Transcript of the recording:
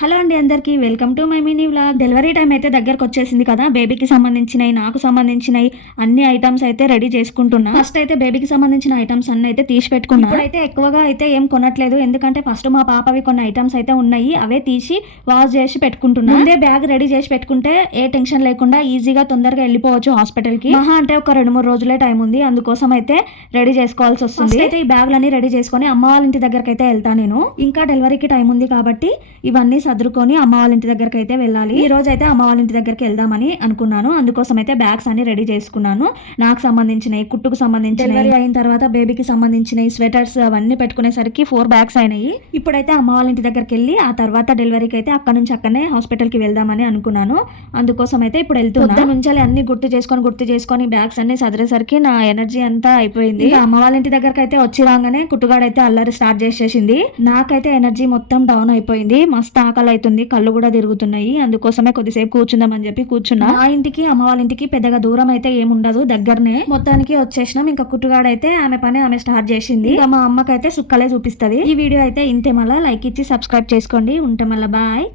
Hello అండి, అందరికీ welcome to my mini vlog. Delivery time అయితే దగ్గరకు వచ్చేసింది కదా. బేబీకి సంబంధించినవి, నాకు సంబంధించినవి అన్ని ఐటమ్స్ అయితే రెడీ చేసుకుంటున్నా. ఫస్ట్ అయితే బేబీకి సంబంధించిన ఐటమ్స్ అన్ని అయితే తీసి పెట్టుకున్నా. ఇప్పుడైతే ఎక్కువగా అయితే ఏం కొనట్లేదు, ఎందుకంటే ఫస్ట్ మా పాపవి కొన్ని ఐటమ్స్ అయితే ఉన్నాయి, అవే తీసి వాష్ చేసి పెట్టుకుంటున్నా. ముందే బ్యాగ్ రెడీ చేసి పెట్టుకుంటే ఏ టెన్షన్ లేకుండా ఈజీగా తొందరగా వెళ్ళిపోవచ్చు హాస్పిటల్ కి. మహా అంటే ఒక 2-3 రోజులే టైం ఉంది, అందుకోసం అయితే రెడీ చేసుకోవాల్సి వస్తుంది. అయితే ఈ బ్యాగ్లన్నీ రెడీ చేసుకొని అమ్మ వాళ్ళ ఇంటి దగ్గరకు అయితే వెళ్తా నేను. ఇంకా డెలివరీకి టైం ఉంది కాబట్టి ఇవన్నీ సర్దుకొని అమ్మ వాళ్ళ ఇంటి దగ్గరికి అయితే వెళ్ళాలి. ఈ రోజు అయితే అమ్మ వాళ్ళ ఇంటి దగ్గరికి వెళ్దామని అనుకున్నాను, అందుకోసం అయితే బ్యాగ్స్ అన్ని రెడీ చేసుకున్నాను. నాకు సంబంధించినవి, కుట్టుకు సంబంధించిన, డెలివరీ అయిన తర్వాత బేబీకి సంబంధించినవి, స్వెటర్స్ అవన్నీ పెట్టుకునేసరికి 4 బ్యాగ్స్ అయినాయి. ఇప్పుడైతే అమ్మ వాళ్ళ ఇంటి దగ్గరికి వెళ్ళి ఆ తర్వాత డెలివరీకి అయితే అక్కడ నుంచి అక్కడనే హాస్పిటల్ కి వెళ్దామని అనుకున్నాను, అందుకోసం అయితే ఇప్పుడు వెళ్తున్నా. నుంచి అన్ని గుర్తు చేసుకొని బ్యాగ్స్ అన్ని సదిరేసరికి నా ఎనర్జీ అంతా అయిపోయింది. అమ్మ వాళ్ళ ఇంటి దగ్గరకు అయితే వచ్చి రాగానే కుట్టుగాడైతే అల్లరి స్టార్ట్ చేసేసింది. నాకైతే ఎనర్జీ మొత్తం డౌన్ అయిపోయింది, మస్తు ఆకలి అవుతుంది, కళ్ళు కూడా తిరుగుతున్నాయి. అందుకోసమే కొద్దిసేపు కూర్చుందామని చెప్పి కూర్చున్నా. మా ఇంటికి అమ్మ వాళ్ళ ఇంటికి పెద్దగా దూరం అయితే ఏముండదు, దగ్గరనే. మొత్తానికి వచ్చేసినాం. ఇంకా కుట్టుగాడైతే ఆమె పని ఆమె స్టార్ట్ చేసింది. ఇంకా మా అమ్మకైతే సుక్కలే చూపిస్తుంది. ఈ వీడియో అయితే ఇంతే. మళ్ళీ లైక్ ఇచ్చి సబ్స్క్రైబ్ చేసుకోండి. ఉంటే మళ్ళీ బాయ్.